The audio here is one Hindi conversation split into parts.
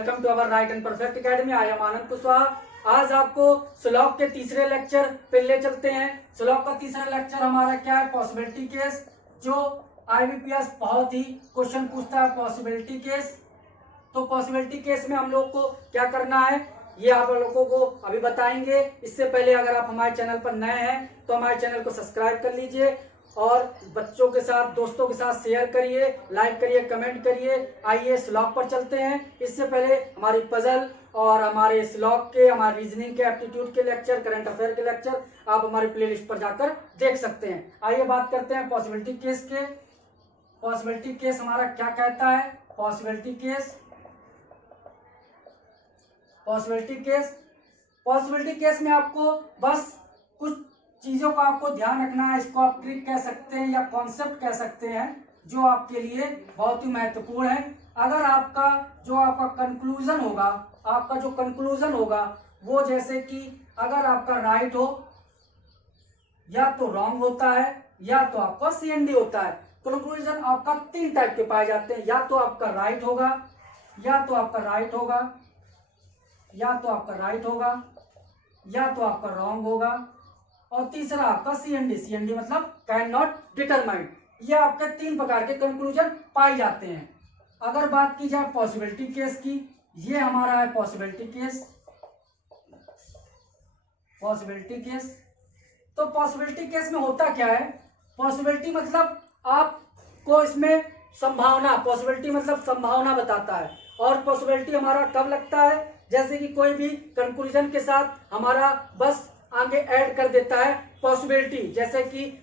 Welcome to our right and perfect academy. I am Anand Kushwaha. आज आपको स्लॉग के तीसरे लेक्चर पे ले चलते हैं। स्लॉग का तीसरा लेक्चर हमारा क्या है? Possibility case. जो आईबीपीएस बहुत ही क्वेश्चन पूछता है, पॉसिबिलिटी केस। तो पॉसिबिलिटी केस में हम लोग को क्या करना है ये आप लोगों को अभी बताएंगे। इससे पहले अगर आप हमारे चैनल पर नए हैं तो हमारे चैनल को सब्सक्राइब कर लीजिए और बच्चों के साथ, दोस्तों के साथ शेयर करिए, लाइक करिए, कमेंट करिए। आइए स्लॉग पर चलते हैं। इससे पहले हमारी पजल और हमारे स्लॉग के, हमारे रीजनिंग के, एप्टीट्यूड के लेक्चर, करंट अफेयर के लेक्चर आप हमारे प्लेलिस्ट पर जाकर देख सकते हैं। आइए बात करते हैं पॉसिबिलिटी केस के। पॉसिबिलिटी केस हमारा क्या कहता है? पॉसिबिलिटी केस पॉसिबिलिटी केस में आपको बस कुछ चीजों का आपको ध्यान रखना है। इसको आप ट्रिक कह सकते हैं या कॉन्सेप्ट कह सकते हैं, जो आपके लिए बहुत ही महत्वपूर्ण है। अगर आपका कंक्लूजन होगा वो जैसे कि अगर आपका राइट हो या तो रॉन्ग होता है या तो आपका सीएनडी होता है। कंक्लूजन आपका तीन टाइप के पाए जाते हैं, या तो आपका राइट होगा, या तो आपका रॉन्ग होगा, और तीसरा आपका सीएनडी मतलब कैन नॉट डिटरमाइन। ये आपके तीन प्रकार के कंक्लूजन पाए जाते हैं। अगर बात की जाए पॉसिबिलिटी केस की, ये हमारा है पॉसिबिलिटी केस। तो पॉसिबिलिटी केस में होता क्या है? पॉसिबिलिटी मतलब आपको इसमें पॉसिबिलिटी मतलब संभावना बताता है। और पॉसिबिलिटी हमारा कब लगता है? जैसे कि कोई भी कंक्लूजन के साथ हमारा बस आगे ऐड कर देता है पॉसिबिलिटी, जैसे कि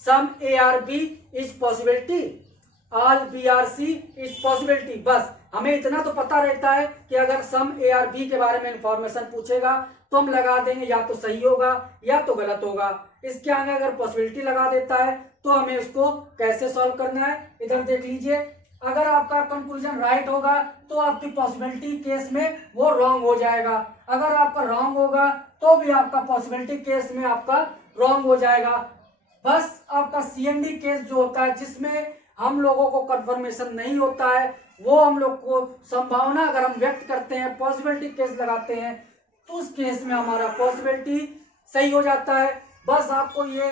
some A are B is possibility, all B are C is possibility. बस हमें इतना तो पता रहता है कि अगर सम ए आर बी के बारे में इंफॉर्मेशन पूछेगा तो हम लगा देंगे या तो सही होगा या तो गलत होगा। इसके आगे अगर पॉसिबिलिटी लगा देता है तो हमें उसको कैसे सॉल्व करना है इधर देख लीजिए। अगर आपका कंक्लूजन राइट होगा तो आपकी पॉसिबिलिटी केस में वो रॉन्ग हो जाएगा। अगर आपका रॉन्ग होगा तो भी आपका पॉसिबिलिटी केस में आपका रॉन्ग हो जाएगा। बस आपका सीएनडी केस जो होता है, जिसमें हम लोगों को कंफर्मेशन नहीं होता है, वो हम लोग को संभावना अगर हम व्यक्त करते हैं, पॉसिबिलिटी केस लगाते हैं, तो उस केस में हमारा पॉसिबिलिटी सही हो जाता है। बस आपको ये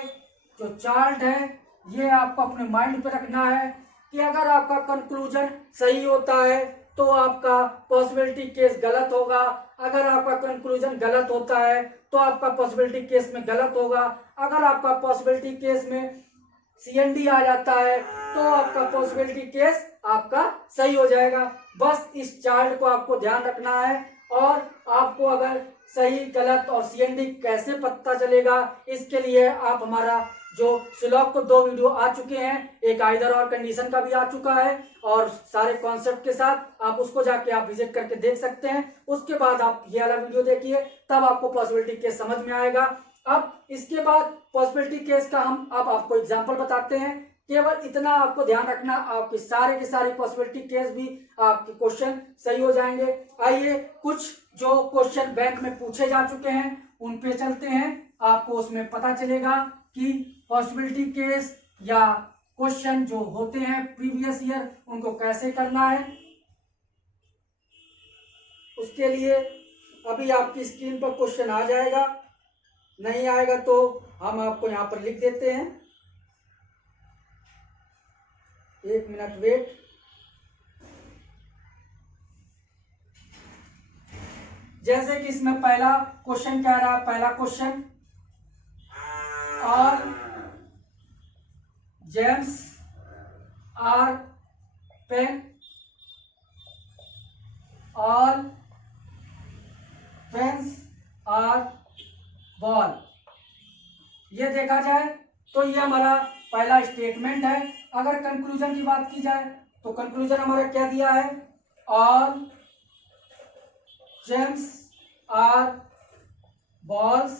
जो चार्ट है ये आपको अपने माइंड पे रखना है कि अगर आपका कंक्लूजन सही होता है तो आपका पॉसिबिलिटी केस गलत होगा, अगर आपका कंक्लूजन गलत होता है तो आपका पॉसिबिलिटी केस में गलत होगा, अगर आपका पॉसिबिलिटी केस में सीएनडी आ जाता है तो आपका पॉसिबिलिटी केस आपका सही हो जाएगा। बस इस चार्ट को आपको ध्यान रखना है। और आपको अगर सही गलत और सीएनडी कैसे पता चलेगा, इसके लिए आप हमारा जो स्लॉग को 2 वीडियो आ चुके हैं, एक आइदर और कंडीशन का भी आ चुका है और सारे कॉन्सेप्ट के साथ, आप उसको जाके आप विजिट करके देख सकते हैं। उसके बाद आप ये वाला वीडियो देखिए, तब आपको पॉसिबिलिटी केस समझ में आएगा। अब इसके बाद पॉसिबिलिटी केस का हम अब आपको एग्जांपल बताते हैं। केवल इतना आपको ध्यान रखना, आपके सारे के सारे पॉसिबिलिटी केस भी आपके क्वेश्चन सही हो जाएंगे। आइए कुछ जो क्वेश्चन बैंक में पूछे जा चुके हैं उन पे चलते हैं। आपको उसमें पता चलेगा कि पॉसिबिलिटी केस या क्वेश्चन जो होते हैं प्रीवियस ईयर, उनको कैसे करना है। उसके लिए अभी आपकी स्क्रीन पर क्वेश्चन आ जाएगा, नहीं आएगा तो हम आपको यहाँ पर लिख देते हैं। 1 मिनट वेट। जैसे कि इसमें पहला क्वेश्चन क्या रहा? पहला question, all gems are pen, all pens are ball. ये देखा जाए तो ये हमारा पहला स्टेटमेंट है। अगर कंक्लूजन की बात की जाए तो कंक्लूजन हमारा क्या दिया है? All gems are balls.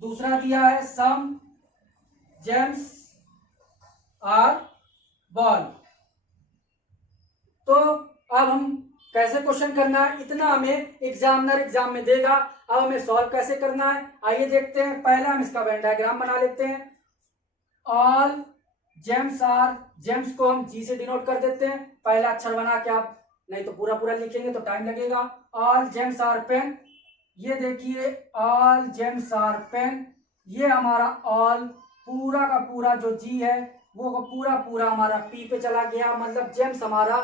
दूसरा दिया है सम जेम्स आर बॉल। तो अब हम कैसे क्वेश्चन करना है, इतना हमें एग्जामिनर एग्जाम में देगा। अब हमें सॉल्व कैसे करना है आइए देखते हैं। पहले हम इसका वेन डायग्राम बना लेते हैं। ऑल जेम्स आर, जेम्स को हम जी से डिनोट कर देते हैं, पहला अक्षर बना के आप नहीं तो पूरा पूरा लिखेंगे तो टाइम लगेगा। ऑल जेम्स आर पेन, ये देखिए ऑल जेम्स आर पेन, ये हमारा ऑल पूरा का पूरा जो जी है वो पूरा पूरा हमारा पी पे चला गया, मतलब जेम्स हमारा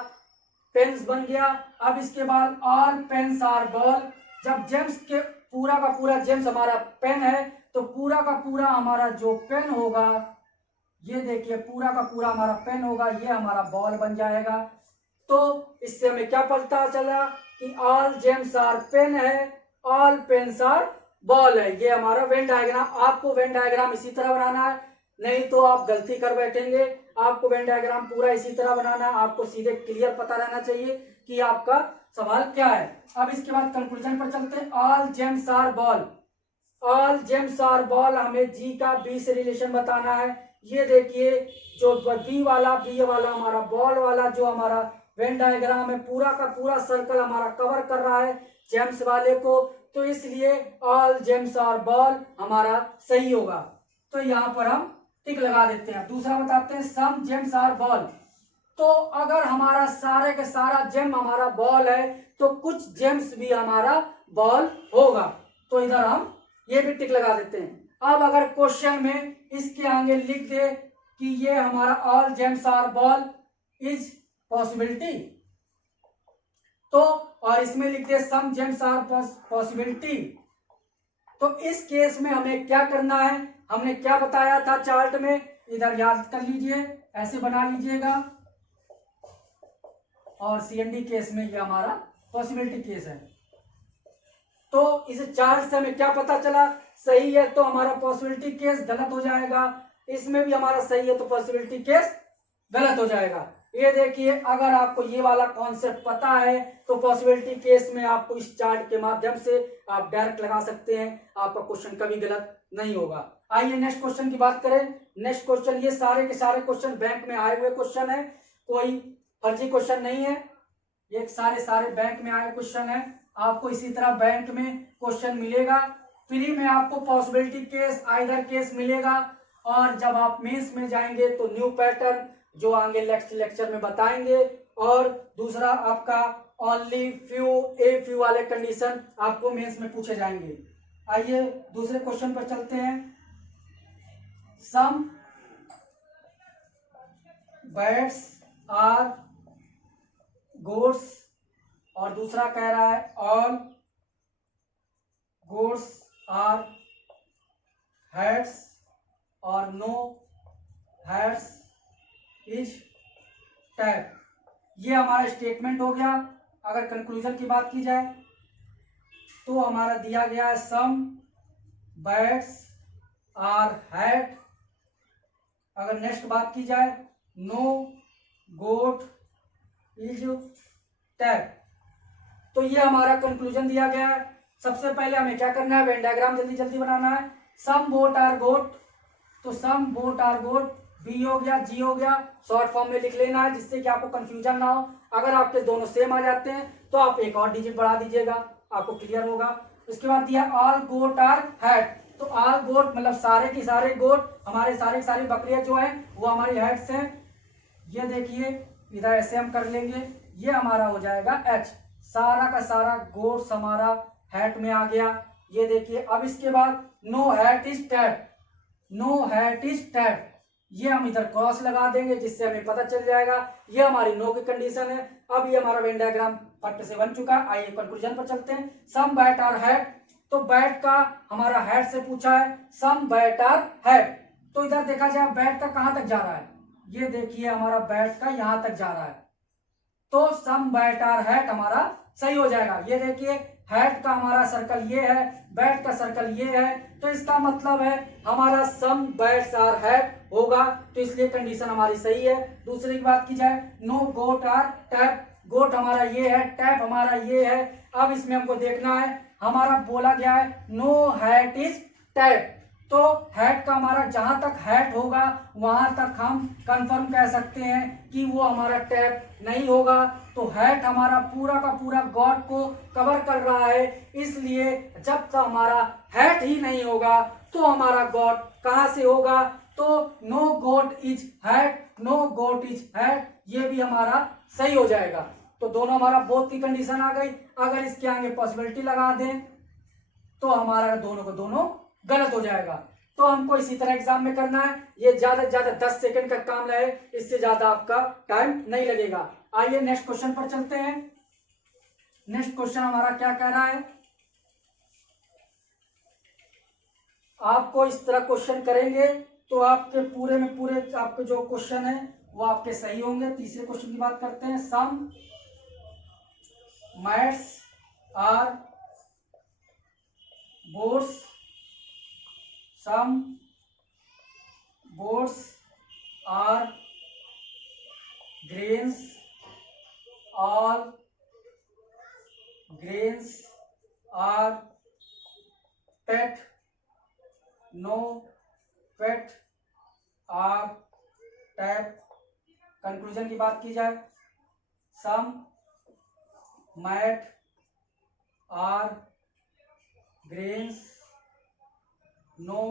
पेन्स बन गया। अब इसके बाद ऑल पेन्स आर बॉल, जब जेम्स के पूरा का पूरा जेम्स हमारा पेन है तो पूरा का पूरा हमारा जो पेन होगा, ये देखिए पूरा का पूरा हमारा पेन होगा, ये हमारा बॉल बन जाएगा। तो इससे हमें क्या पता चला कि ऑल जेम्स आर पेन है, ऑल पेन्स आर बॉल है। ये हमारा वेन डायग्राम। आपको वेन डायग्राम इसी तरह बनाना है, नहीं तो आप गलती कर बैठेंगे। आपको वेन डायग्राम पूरा इसी तरह बनाना है, आपको सीधे क्लियर पता रहना चाहिए कि आपका सवाल क्या है। अब इसके बाद कंक्लूजन पर चलते हैं। All gems are ball, all gems are ball, हमें जी का बी से रिलेशन बताना है। ये देखिए जो बी वाला हमारा बॉल वाला जो हमारा वेन डायग्राम है, पूरा का पूरा सर्कल हमारा कवर कर रहा है जेम्स वाले को, तो इसलिए ऑल जेम्स आर बॉल हमारा सही होगा। तो यहाँ पर हम टिक लगा देते हैं। दूसरा बताते हैं सम जेम्स आर बॉल, तो अगर हमारा सारे के सारा जेम हमारा बॉल है तो कुछ जेम्स भी हमारा बॉल होगा, तो इधर हम ये भी टिक लगा देते हैं। अब अगर क्वेश्चन में इसके आगे लिख दे कि ये हमारा all gems are ball is possibility, तो और इसमें लिख दे सम जेम्स आर पॉसिबिलिटी, तो इस केस में हमें क्या करना है, हमने क्या बताया था चार्ट में, इधर याद कर लीजिए, ऐसे बना लीजिएगा। और सीएनडी केस में ये हमारा पॉसिबिलिटी केस है। तो इस चार्ट से हमें क्या पता चला, सही है तो हमारा पॉसिबिलिटी केस गलत हो जाएगा, इसमें भी हमारा सही है तो पॉसिबिलिटी केस गलत हो जाएगा। ये देखिए अगर आपको ये वाला कॉन्सेप्ट पता है तो पॉसिबिलिटी केस में आपको इस चार्ट के माध्यम से आप डायरेक्ट लगा सकते हैं, आपका क्वेश्चन कभी गलत नहीं होगा। आइए नेक्स्ट क्वेश्चन की बात करें। नेक्स्ट क्वेश्चन, ये सारे के सारे क्वेश्चन बैंक में आए हुए क्वेश्चन है, कोई फर्जी क्वेश्चन नहीं है, ये सारे बैंक में आए क्वेश्चन है। आपको इसी तरह बैंक में क्वेश्चन मिलेगा, फ्री में आपको पॉसिबिलिटी केस आइदर केस मिलेगा, और जब आप मेंस में जाएंगे तो न्यू पैटर्न जो आगे नेक्स्ट लेक्चर में बताएंगे, और दूसरा आपका ओनली फ्यू वाले कंडीशन आपको मेंस में पूछे जाएंगे। आइए दूसरे क्वेश्चन पर चलते हैं। सम बैट्स आर गुड्स, और दूसरा कह रहा है ऑल गुड्स आर हैट्स और नो हैट्स इज टैग। ये हमारा स्टेटमेंट हो गया। अगर कंक्लूजन की बात की जाए तो हमारा दिया गया है सम बैट्स आर हैट, अगर नेक्स्ट बात की जाए नो गोट इज टैग, तो ये हमारा कंक्लूजन दिया गया है। सबसे पहले हमें क्या करना है, वेन डायग्राम जल्दी जल्दी बनाना है। सम बोट आर गोट, तो सम बोट आर गोट, बी हो गया, जी हो गया, शॉर्ट फॉर्म में लिख लेना है जिससे कि आपको कंफ्यूजन ना हो। अगर आपके दोनों सेम आ जाते हैं तो आप एक और डिजिट बढ़ा दीजिएगा, आपको क्लियर होगा। उसके बाद दिया ऑल गोट आर हैट, तो ऑल गोट मतलब सारे की सारे गोट, हमारे सारे सारी बकरियां जो है वो हमारी हैट्स हैं। ये देखिए इधर ऐसे हम कर लेंगे, ये हमारा हो जाएगा एच, सारा का सारा गोट्स हमारा हैट में आ गया। ये देखिए अब इसके बाद no hat is tag, no hat is tag, ये हम इधर क्रॉस लगा देंगे जिससे हमें पता चल जाएगा ये हमारी नो की कंडीशन है। अब ये हमारा वेन डायग्राम फट से बन चुका है। आइए कंक्लूजन पर चलते हैं। सम बैट आर हैट, तो बैट का हमारा हैट से पूछा है, सम बैट आर हैट, तो इधर देखा जाए बैट का कहां तक जा रहा है, ये देखिए हमारा बैट का यहां तक जा रहा है, तो सम बैट आर हैट हमारा सही हो जाएगा। ये देखिए हैट का हमारा सर्कल ये है, बैट का सर्कल ये है, तो इसका मतलब है हमारा सम बैट्स आर हैट होगा, तो इसलिए कंडीशन हमारी सही है। दूसरी की बात की जाए नो गोट आर टैप, गोट हमारा ये है, टैप हमारा ये है। अब इसमें हमको देखना है, हमारा बोला गया है नो हैट इज टैप, तो हैट का हमारा जहां तक हैट होगा वहां तक हम कंफर्म कह सकते हैं कि वो हमारा टैप नहीं होगा। तो हैट हमारा पूरा का पूरा गॉड को कवर कर रहा है, इसलिए जब तक हमारा हैट ही नहीं होगा तो हमारा गॉड कहां से होगा, तो no god is hat, no god is hat, ये भी हमारा सही हो जाएगा। तो दोनों हमारा बोथ की कंडीशन आ गई। अगर इसके आगे पॉसिबिलिटी लगा दें तो हमारा दोनों को दोनों गलत हो जाएगा। तो हमको इसी तरह एग्जाम में करना है। ये ज्यादा से ज्यादा 10 सेकंड का काम रहे, इससे ज्यादा आपका टाइम नहीं लगेगा। आइए नेक्स्ट क्वेश्चन पर चलते हैं। नेक्स्ट क्वेश्चन हमारा क्या कह रहा है, आपको इस तरह क्वेश्चन करेंगे तो आपके पूरे में पूरे आपके जो क्वेश्चन है वो आपके सही होंगे। तीसरे क्वेश्चन की बात करते हैं। Some maths are boards, some boards are grains, all grains are pet, no pet are tap. Conclusion की बात की जाए, some mat are grains, no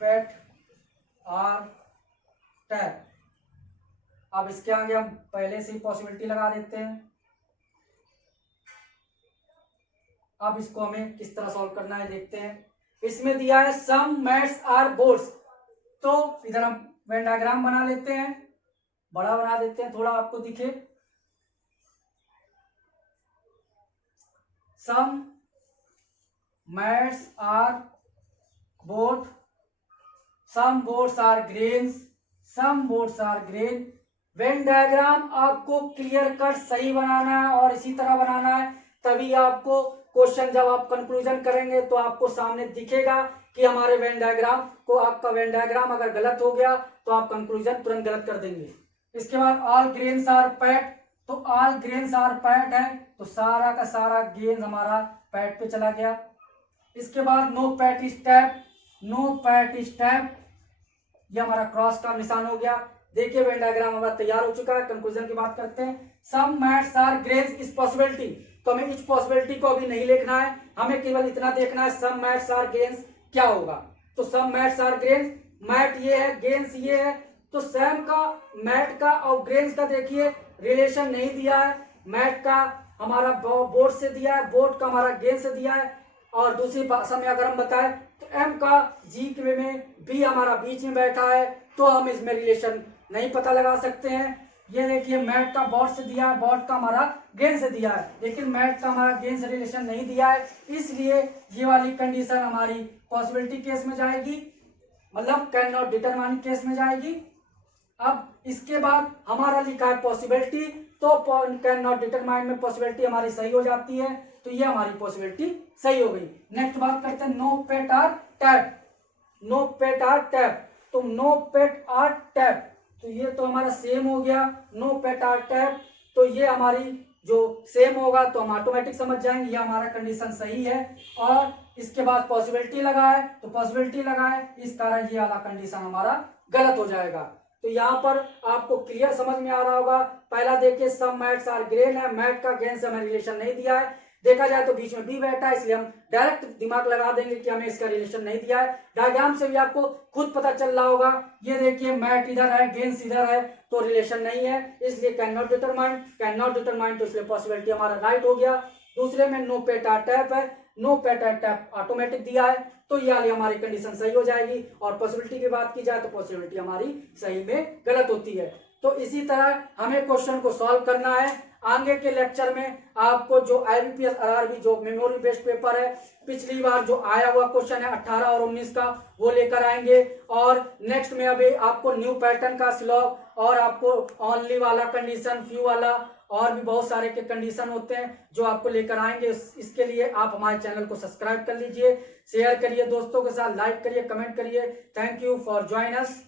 pet are tap. अब इसके आगे हम पहले से ही पॉसिबिलिटी लगा देते हैं। अब इसको हमें किस तरह सॉल्व करना है देखते हैं। इसमें दिया है सम मैट्स आर बोर्ड्स, तो इधर हम वेन डायग्राम बना लेते हैं, बड़ा बना देते हैं थोड़ा आपको दिखे। Some mats are board, some boards are grains, some boards are grain. Venn diagram आपको क्लियर कट सही बनाना है और इसी तरह बनाना है, तभी आपको क्वेश्चन जब आप कंक्लूजन करेंगे तो आपको सामने दिखेगा कि हमारे वेन डायग्राम को, आपका वेन डायग्राम अगर गलत हो गया तो आप कंक्लूजन तुरंत गलत कर देंगे। इसके बाद ऑल ग्रेन्स आर पैट, तो ऑल ग्रेन्स आर पैट है तो सारा का सारा गेंद हमारा पैट पे चला गया। इसके बाद no pat is tap, no pat is tap, ये हमारा क्रॉस का निशान हो गया। देखिए वेन डायग्राम हमारा तैयार हो चुका है। कंक्लूजन की बात करते हैं। सम मैट्स आर ग्रेन्स इस पॉसिबिलिटी, तो हमें इस पॉसिबिलिटी को अभी नहीं लिखना है, हमें केवल इतना देखना है सम मैट्स आर ग्रेन्स क्या होगा। तो सम मैट्स आर ग्रेन्स, मैट ये है, गेन्स ये है, तो सैम का मैट का और ग्रेन्स का देखिए रिलेशन नहीं दिया है। मैट का हमारा बोर्ड से दिया है, बोर्ड का हमारा गेंद से दिया है। और दूसरी भाषा में अगर हम बताएं तो एम का जी के में बी हमारा बीच में बैठा है, तो हम इसमें रिलेशन नहीं पता लगा सकते हैं। ये देखिए मैट का बॉट से दिया है, बॉट का हमारा गेंद से दिया है, लेकिन मैट का हमारा गेंद से रिलेशन नहीं दिया है, इसलिए ये वाली कंडीशन हमारी पॉसिबिलिटी केस में जाएगी, मतलब कैन नॉट डिटरमाइन केस में जाएगी। अब इसके बाद हमारा लिखा है पॉसिबिलिटी, तो कैन नॉट डिटरमाइन में पॉसिबिलिटी हमारी सही हो जाती है, तो ये हमारी पॉसिबिलिटी सही हो गई। नेक्स्ट बात करते हैं no pet are tap, no pet are tap, तो नो पेट आर टैप, तो ये तो हमारा सेम हो गया। नो पेट आर टैप, तो ये हमारी जो सेम होगा तो हम ऑटोमेटिक समझ जाएंगे ये हमारा कंडीशन सही है। और इसके बाद पॉसिबिलिटी लगाए तो पॉसिबिलिटी लगाए, इस कारण ये वाला कंडीशन हमारा गलत हो जाएगा। तो यहाँ पर आपको क्लियर समझ में आ रहा होगा। पहला देखिए सम मैट्स आर ग्रेन है, मैट का गेंद से हमें रिलेशन नहीं दिया है, देखा जाए तो बीच में बी बैठा है, इसलिए हम डायरेक्ट दिमाग लगा देंगे कि हमें इसका रिलेशन नहीं दिया है। डायग्राम से भी आपको खुद पता चल रहा होगा। ये देखिए मैट इधर है, गेंद इधर है, तो रिलेशन नहीं है, इसलिए can not determine, can not determine, तो इसलिए पॉसिबिलिटी हमारा राइट हो गया। दूसरे में नो पेट आर टैप है, no pet are tap automatic दिया है, तो ये वाली हमारी कंडीशन सही हो जाएगी। और पॉसिबिलिटी की बात की जाए तो पॉसिबिलिटी हमारी सही में गलत होती है। तो इसी तरह हमें क्वेश्चन को सॉल्व करना है। आगे के लेक्चर में आपको जो IBPS RRB जो मेमोरी बेस्ड पेपर है, पिछली बार जो आया हुआ क्वेश्चन है 18 और 19 का, वो लेकर आएंगे। और नेक्स्ट में अभी आपको न्यू पैटर्न का स्लॉग और आपको ओनली वाला कंडीशन, फ्यू वाला, और भी बहुत सारे के कंडीशन होते हैं जो आपको लेकर आएंगे। इसके लिए आप हमारे चैनल को सब्सक्राइब कर लीजिए, शेयर करिए दोस्तों के साथ, लाइक करिए, कमेंट करिए। Thank you for join us.